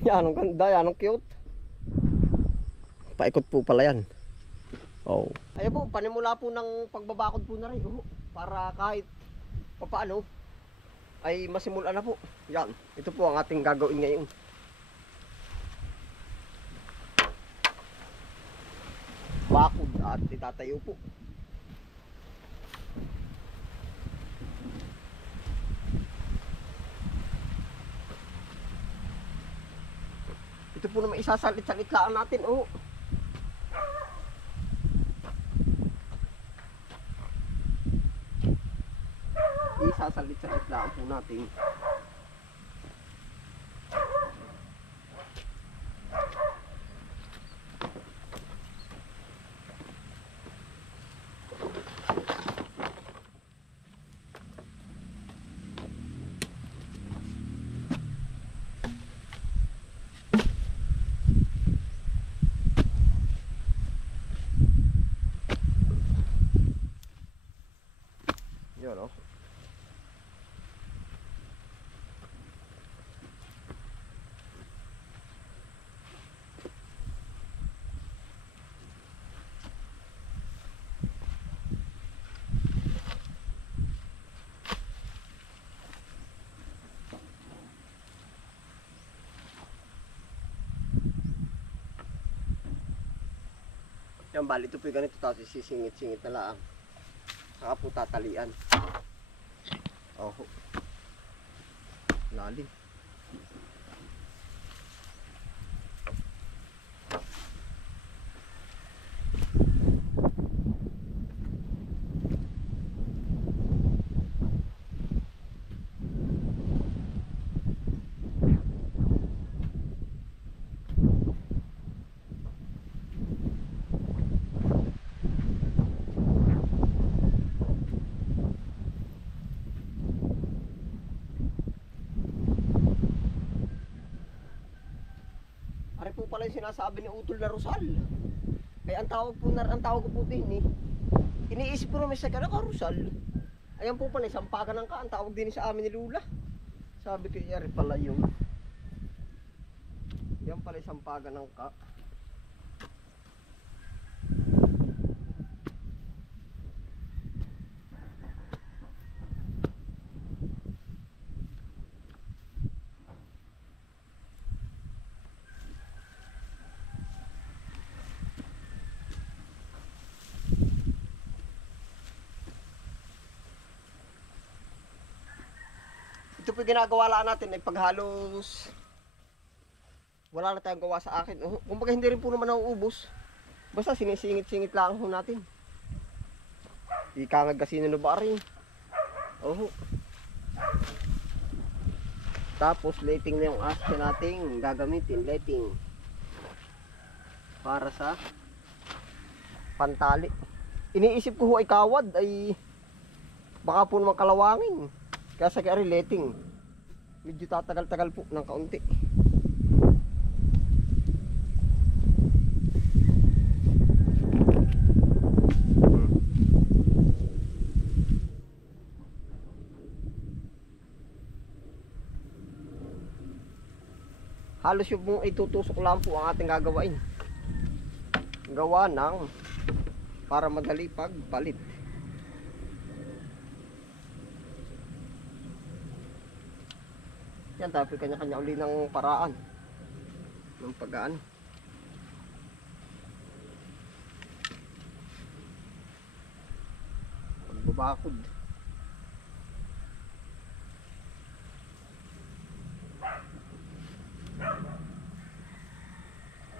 Yan ang ganda, yan ang cute. Paikot po pala yan. Oh. Ayan po, panimula po ng pagbabakod po na rin. Para kahit papaano ay masimula na po. Yan, ito po ang ating gagawin ngayon. Bakod at itatayo po. Ito po naman isasalit-salit lang natin. Isasalit-salit lang po natin. Yun, oh. Yan, bali ito po yung ganito, tapos sisingit-singit na lang. Saka po tatalian. Oh, lalim. Ari po pala yung sinasabi ni Utol na Rosal. Kaya ang tawag ko po din iniisip ko naman sa kanaka Rosal. Ayan po pala, sampagan ng ka, ang tawag din sa amin ni Lula. Sabi ko, ari pala yung yan pala yung sampagan ng ka. Ito po ginagawa lang natin ay paghalos wala na tayong gawa sa akin. Kumbaga hindi rin po naman nauubos. Basta sinisingit-singit lang ho natin. Ikangag kasi na ba rin. Tapos lighting na yung asya nating gagamitin. Lighting para sa pantali. Iniisip ko ho ay kawad ay baka po naman kalawangin. Kaya sa kaya lighting medyo tatagal-tagal po ng kaunti. Halos yung mong itutusok lang po ang ating gagawain. Gawa ng para madali pagpalit. Yan, tapos kanya-kanya uli ng paraan ng paggaan. Pagbabakod.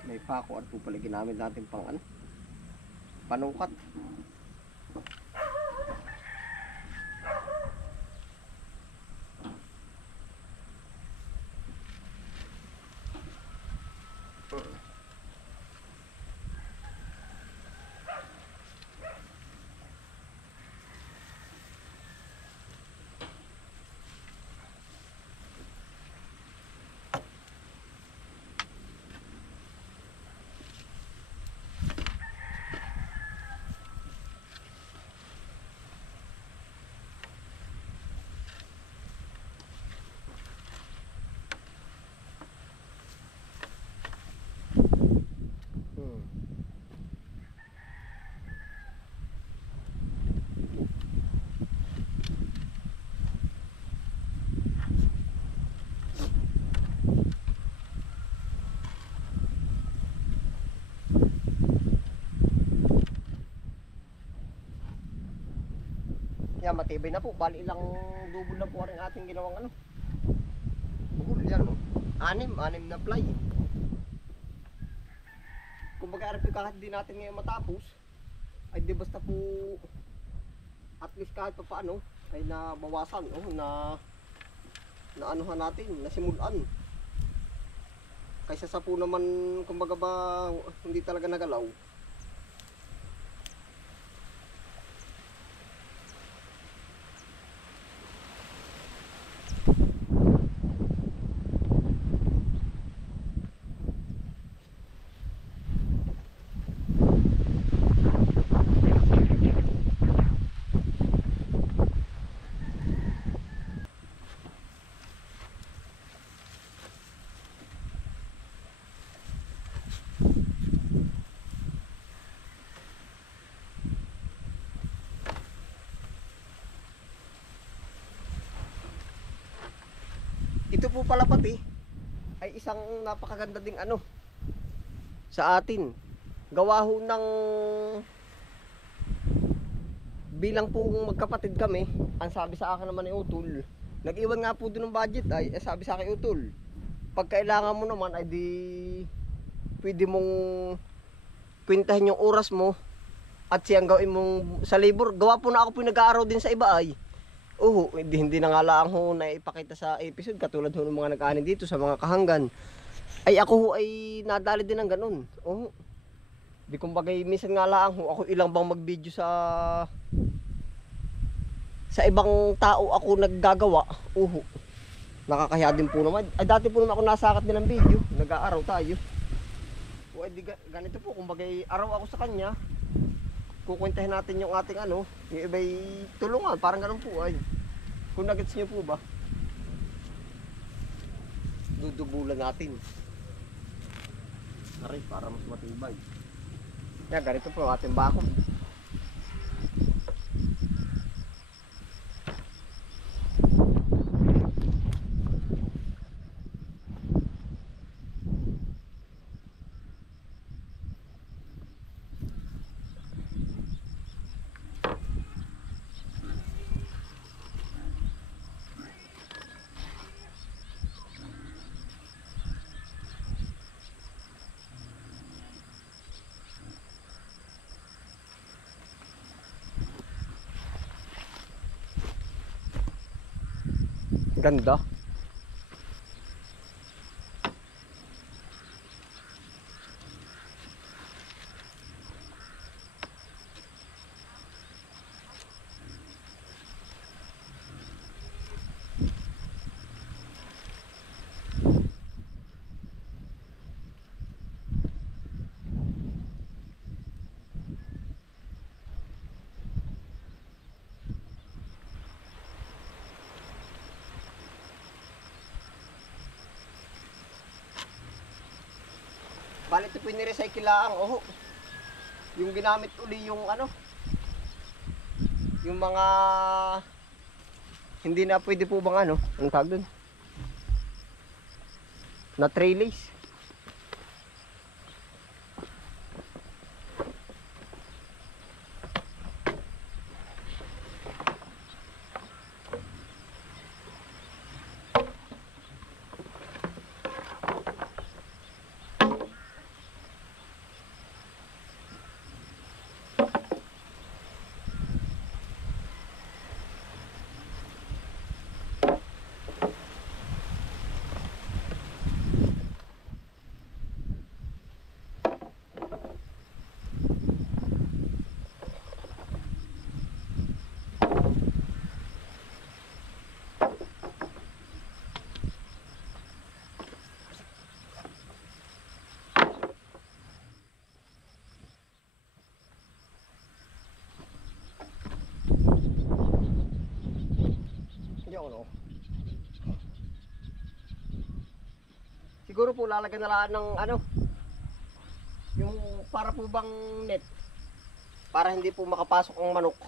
May pako at po pala ginamit natin pang panukat. matibay na po. Bali ilang double na po rin ating ginawang ano. Bukol yan no. Anim na ply. Kung baga kahit di natin ngayon matapos, ay di basta po at least kahit pa paano ay nabawasan na anuhan natin, nasimulan. Kaysa sa po naman kumbaga ba hindi talaga nagalaw. Ito po pala pati ay isang napakaganda ding ano sa atin. Gawa ho ng bilang po magkapatid kami, ang sabi sa akin naman ni Utol, nag-iwan nga po doon ng budget ay sabi sa akin Utol, pag kailangan mo naman ay di pwede mong kwentahin yung oras mo at siyang gawin mong sa labor. Gawa po na ako po nag-aaraw din sa iba ay hindi na nga lang ho na ipakita sa episode katulad ho ng mga nag-aanin dito sa mga kahanggan. Ay ako ho ay nadali din ng ganun. Di kumbaga minsan nga lang ho ako ilang bang mag-video sa ibang tao ako naggagawa. Nakakahiya din po naman. Ay dati po naman ako nasakat din ng video, nag-aaraw tayo. Di ganito po kumbaga araw ako sa kanya. Kukwentahin natin yung ating ano, yung iba'y tulungan, parang ganun po ay. Kung nagets nyo po ba, dudubulan natin. Aray, para mas matibay. Yan, ganito po ang ating bakod. Ganda. Bali ito po ni-recycle lang, yung ginamit uli yung ano, yung mga hindi na pwede po bang ano, anong tawag dun? Na trellis. Siguro po lalagyan na lang ng ano, yung para po bang net para hindi po makapasok ang manok.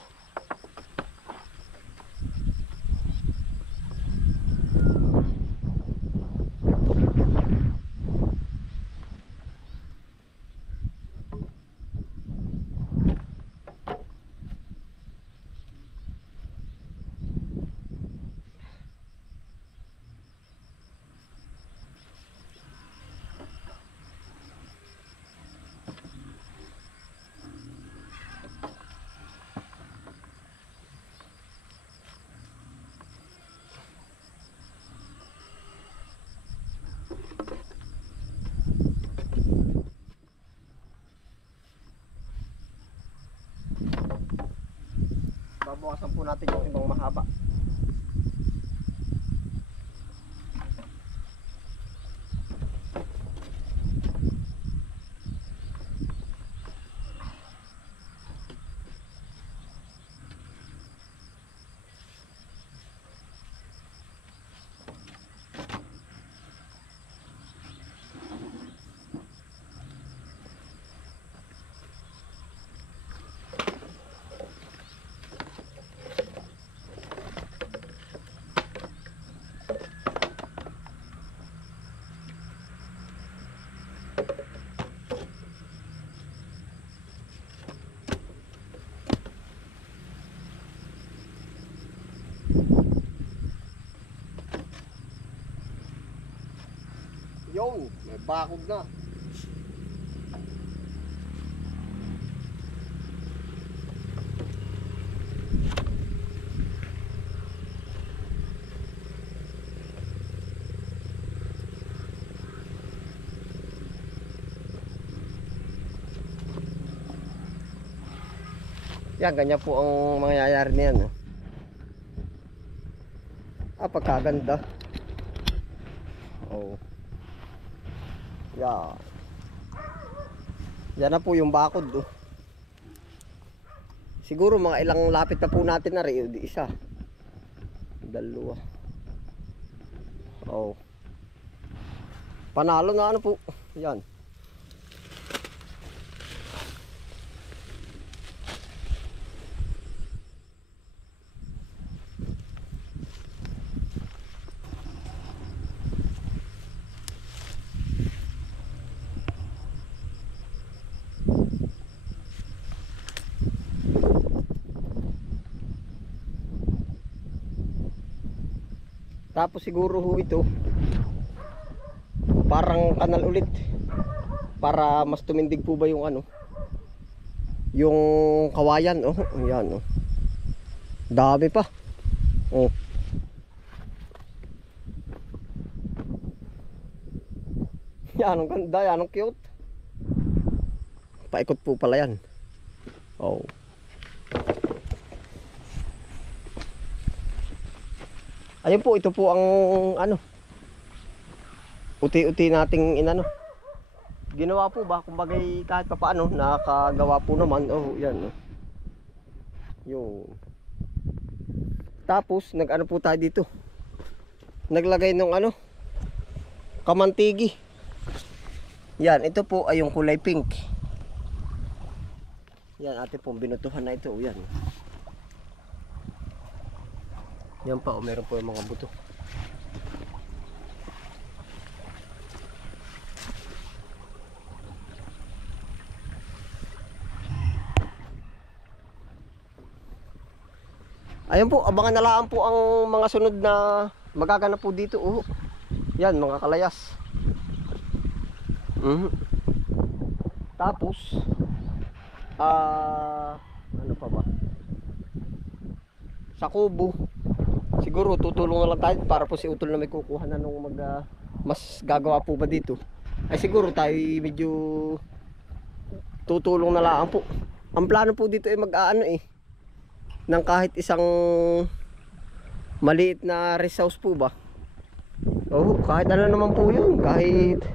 babawasan po natin yung ibang mahaba. Yung, may bakod na. Yan, ganyan po ang mangyayari niyan. Pagkaganda. Oh. Yan. Yan na po yung bakod. Oh. Siguro mga ilang lapit na po natin na rin. Di isa. Dalawa. Oh. Panalo na ano po. Yan. Tapos siguro ho ito parang kanal ulit para mas tumindig po ba yung ano, yung kawayan. Oh, ayan oh. Dami pa. Oh. Yan, ang ganda, yan, ang cute. Paikot po pala yan. Oh. Ayun po, ito po ang ano, uti-uti nating inano. Ginawa po ba, kumbagay kahit pa paano, nakagawa po naman. Oh, yan oh. Yun. Tapos, nag-ano po tayo dito. Naglagay ng ano, kamantigi. Yan, ito po ay yung kulay pink. Yan, ate po, binutuhan na ito. Yan. Yan pa, oh, meron po yung mga buto. Ayun po, abangan na lang po ang mga sunod na magaganap po dito. Oh. Yan, mga kalayas. Tapos, ano pa ba? Sa kubo. Siguro tutulong na lang tayo para po si Utol na may kukuha na nung mas gagawa po ba dito. Ay siguro tayo medyo tutulong na lang po. Ang plano po dito ay mag-aano ng kahit isang maliit na rest house po ba. Oh, kahit ano naman po yun, kahit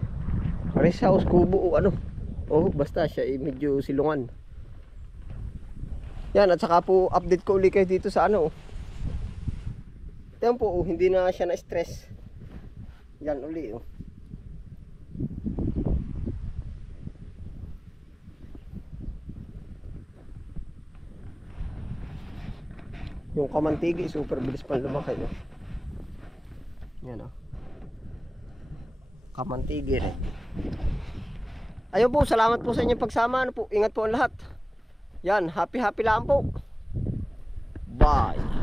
rest house, kubo o ano. Oh, basta siya medyo silungan. Yan, at saka po update ko ulit kayo dito sa ano. Yan po, hindi na siya na-stress. Yan uli oh. Yung kamantigi, super bilis pa lumaki no? Yan oh. Kamantigi rin. Ayun po, salamat po sa inyong pagsama. Ano po, ingat po ang lahat. Yan, happy lang po. Bye.